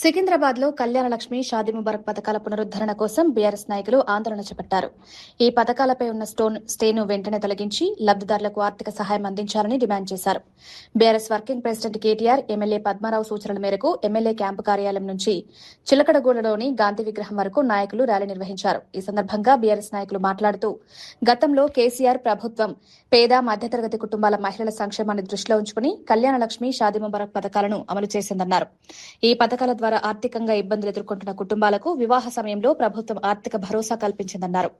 సికింద్రాబాద్ లో కళ్యాణ లక్ష్మి షాదీ ముబారక్ పథకాల పునరుద్దరణ కోసం బీఆర్ఎస్ నాయకులు ఆందోళన చేపట్టారు. ఈ పథకాలపై ఉన్న స్టేను వెంటనే తొలగించి లబ్దిదారులకు ఆర్థిక సహాయం అందించాలని డిమాండ్ చేశారు. BRS working president KTR, MLA Padmarao సూచనల మేరకు ఎమ్మెల్యే క్యాంపు కార్యాలయం నుంచి చిలకడగూడలోని గాంధీ విగ్రహం వరకు నాయకులు ర్యాలీ నిర్వహించారు. ఈ సందర్భంగా బీఆర్ఎస్ నాయకులు మాట్లాడుతూ, గతంలో కేసీఆర్ ప్రభుత్వం పేద మధ్యతరగతి కుటుంబాల మహిళల సంక్షేమాన్ని దృష్టిలో ఉంచుకుని కళ్యాణ లక్ష్మి షాదీ ముబారక్ పథకాలను అమలు చేసిందన్నారు. ఈ పథకాల ద్వారా ఆర్థికంగా ఇబ్బందులు ఎదుర్కొంటున్న కుటుంబాలకు వివాహ సమయంలో ప్రభుత్వం ఆర్థిక భరోసా కల్పించిందన్నారు.